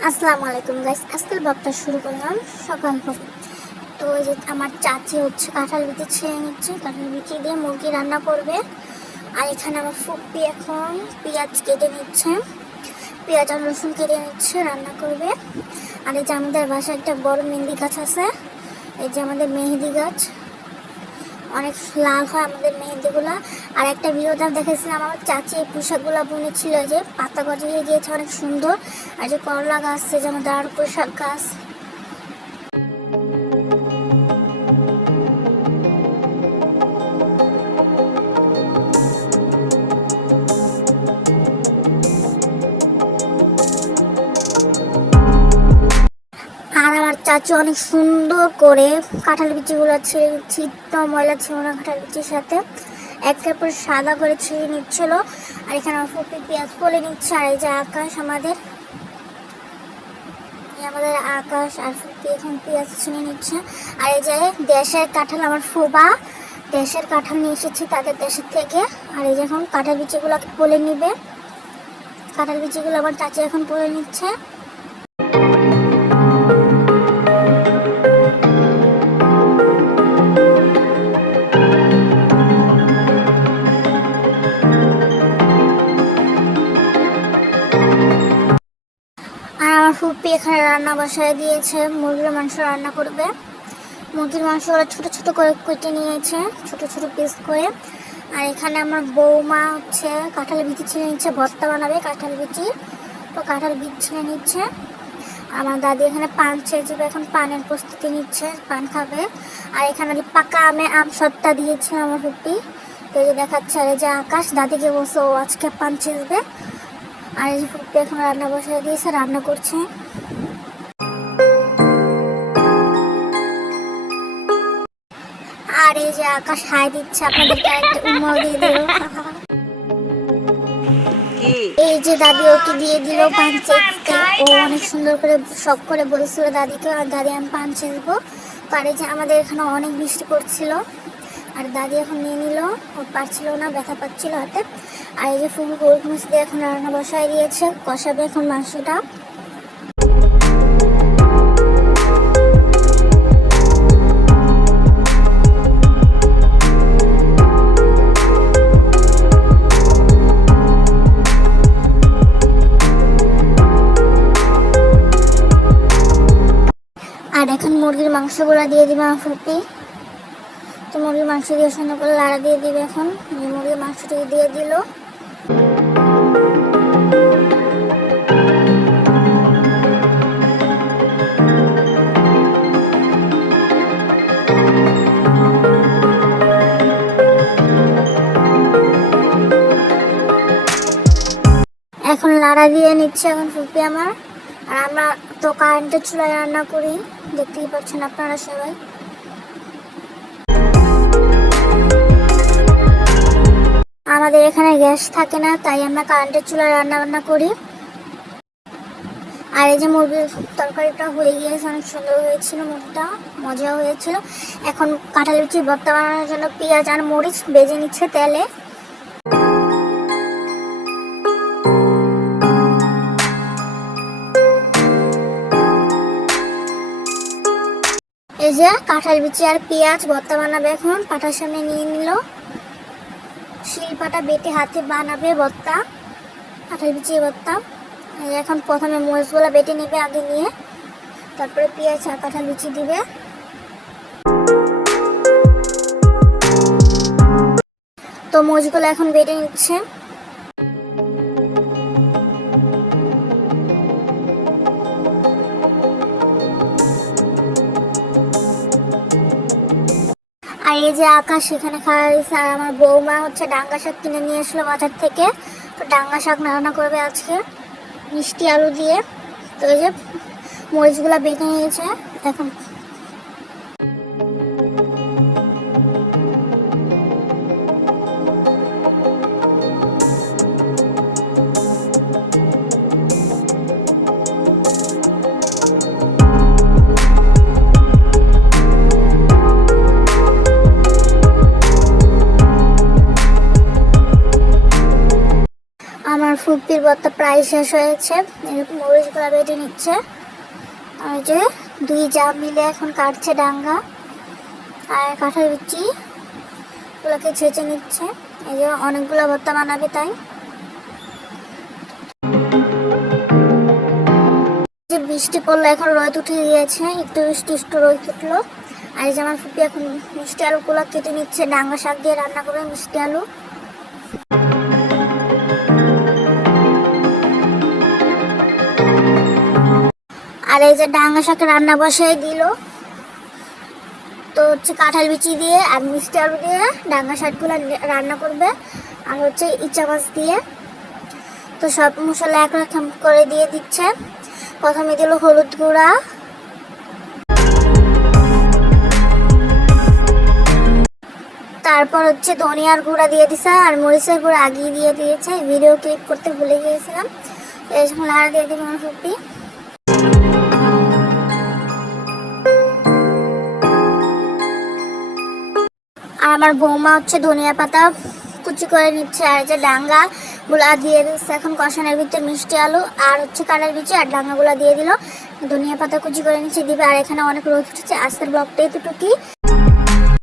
আসসালামু আলাইকুম গাইস, আজকের ব্লগটা শুরু করলাম সকাল থেকে। তো ওই যে আমার চাচি হচ্ছে, কাঁঠাল বিচি ছেড়ে নিচ্ছে, কাঁঠাল বিচি দিয়ে মুরগি রান্না করবে। আর এখানে আমার ফুপ্পি এখন পেঁয়াজ কেটে নিচ্ছে। পেঁয়াজ আর রসুন কেটে নিচ্ছে, রান্না করবে। আর এই যে আমাদের বাসায় একটা বড় মেহেন্দি গাছ আছে, এই যে আমাদের মেহেন্দি গাছ। অনেক লাল হয় আমাদের মেহেন্দিগুলো আর একটা ভিডিওতে দেখেছিলাম, আমার চাচি এই পোশাকগুলো বুনেছিল যে পাতা গজিয়ে গিয়েছে, অনেক সুন্দর। আর যে করলা গাছ আছে যেমন দাঁড় পোশাক গাছ। চাচু অনেক সুন্দর করে কাঁঠাল বিচিগুলো ছেড়ে তো ময়লা ছিল না কাঁঠাল বিচির সাথে। একের পর সাদা করে ছিঁড়ে নিচ্ছিল। আর এখানে ফুপি পেঁয়াজ ফলে নিচ্ছে। আর এই যে আকাশ আমাদের আমাদের আকাশ আর ফুপি এখন পেঁয়াজ ছিঁড়ে নিচ্ছে। আর এই যে দেশের কাঁঠাল আমার ফুবা দেশের কাঁঠাল নিয়ে এসেছে তাদের দেশের থেকে। আর এই যে এখন কাঁঠাল বিচিগুলো পলে নিবে। কাঁঠাল বিচিগুলো আমার চাচি এখন পলে নিচ্ছে। ফুপি এখানে রান্না বসায় দিয়েছে, মুরগির মাংস রান্না করবে। মুরগির মাংস ওরা ছোটো ছোটো করে কেটে নিয়েছে, ছোটো ছোটো পিস করে। আর এখানে আমার বৌমা হচ্ছে কাঁঠাল বিচি ছিঁড়ে নিচ্ছে, ভর্তা বানাবে কাঁঠাল বিচি। তো কাঁঠাল বীজ ছিঁড়ে নিচ্ছে। আমার দাদি এখানে পান ছেড়ে যাবে, এখন পানের প্রস্তুতি নিচ্ছে, পান খাবে। আর এখানে পাকা আমে আম সত্তা দিয়েছে আমার ফুপি। তো দেখাচ্ছে, আর যে আকাশ, দাদিকে বসে ও আজকে পান ছেড়বে আর এই যে এখন রান্না বসিয়ে দিয়েছে রান্না করছে। আর এই যে আকাশ হাই দিচ্ছে আপনাদেরকে একটা উমাও দিয়ে দিল। এই যে দাদি ওকে দিয়ে দিল পান চেকতে ও অনেক সুন্দর করে শখ করে বলেছিল দাদিকে আর দাদি আমি পান চেকবো আর এই যে আমাদের এখানে অনেক বৃষ্টি পড়ছিল আর দাদি এখন নিয়ে নিল, ও পারছিল না, ব্যথা পাচ্ছিল হাতে। আর এই যে ফুল গোলমরিচ দিয়ে এখন রান্না বসায় দিয়েছে, কষাবে এখন মাংসটা। আর এখন মুরগির মাংসগুলো দিয়ে দিবে ফুপি। তো মুরগির মাংস দিয়ে সুন্দর করে লাড়া দিয়ে দিবে এখন। মুরগির মাংসটি দিয়ে দিল। এখন লাড়া দিয়ে নিচ্ছে এখন ফুপি আমার। আর আমরা তো কারেন্টের চুলায় রান্না করি। দেখতেই পাচ্ছেন আপনারা সবাই। আমাদের এখানে গ্যাস থাকে না, তাই আমরা কারেন্টের চুলায় রান্না বান্না করি। আর এই যে মুরগির তরকারিটা হয়ে গিয়েছে, অনেক সুন্দর হয়েছিল মুরগিটা মজা হয়েছিল। এখন কাঁঠাল লুচি ভর্তা বানানোর জন্য পেঁয়াজ আর মরিচ বেজে নিচ্ছে তেলে। এই যে কাঁঠাল বিচি আর পেঁয়াজ ভর্তা বানাবে এখন, পাটার সামনে নিয়ে নিল। শিলপাটা বেটে হাতে বানাবে ভর্তা কাঁঠাল বিচি ভর্তা এখন প্রথমে মরিচগুলো বেটে নেবে আগে নিয়ে, তারপরে পেঁয়াজ আর কাঁঠাল বিচি দিবে। তো মরিচগুলো এখন বেটে নিচ্ছে। এই যে আকাশ, এখানে খাওয়া হয়েছে আর আমার বৌমা হচ্ছে ডাঙ্গা শাক কিনে নিয়ে আসলো বাজার থেকে। তো ডাঙ্গা শাক রান্না করবে আজকে মিষ্টি আলু দিয়ে। তো এই যে মরিচগুলো বেঁধে নিয়েছে। এখন ফুপি ভর্তা প্রায় শেষ হয়েছে। এরকম মরিচগুলো বেটে নিচ্ছে। আর যে দুই যা মিলে এখন কাটছে ডাঙ্গা। আর কাঁঠাল বিচি গুলোকে ছেঁচে নিচ্ছে। এই যে অনেকগুলো ভর্তা বানাবে তাই। যে বৃষ্টি পড়ল এখন রোদ উঠে গিয়েছে। একটু বৃষ্টি, একটু রোদ উঠল। আর এই যে আমার ফুপি এখন মিষ্টি আলুগুলো কেটে নিচ্ছে। ডাঙ্গা শাক দিয়ে রান্না করবে মিষ্টি আলু। আর এই যে ডাঙ্গা শাকে রান্না বসাই দিল। তো হচ্ছে কাঁঠাল বিচি দিয়ে আর মিষ্টি আলু দিয়ে ডাঙ্গা শাকগুলো রান্না করবে। আর হচ্ছে ইচা মাছ দিয়ে। তো সব মশলা একরকম করে দিয়ে দিচ্ছে। প্রথমে দিল হলুদ গুঁড়া। তারপর হচ্ছে ধনিয়ার গুঁড়া দিয়ে দিছে আর মরিচের গুঁড়া আগিয়ে দিয়ে দিয়েছে। ভিডিও ক্লিক করতে ভুলে গিয়েছিলাম। এই সময় লাড়া দিয়ে দিলাম ফুপি আমার বৌমা হচ্ছে ধনিয়া পাতা কুচি করে নিচ্ছে আর যে ডাঙ্গা গুলা দিয়ে দিচ্ছে। এখন কষানের ভিতরে মিষ্টি আলু আর হচ্ছে কানের বিচি আর ডাঙ্গাগুলো দিয়ে দিল। ধনিয়া পাতা কুচি করে নিচ্ছে, দিবে। আর এখানে অনেক রোদ উঠেছে। আজকের ব্লগটা এতটুকুই।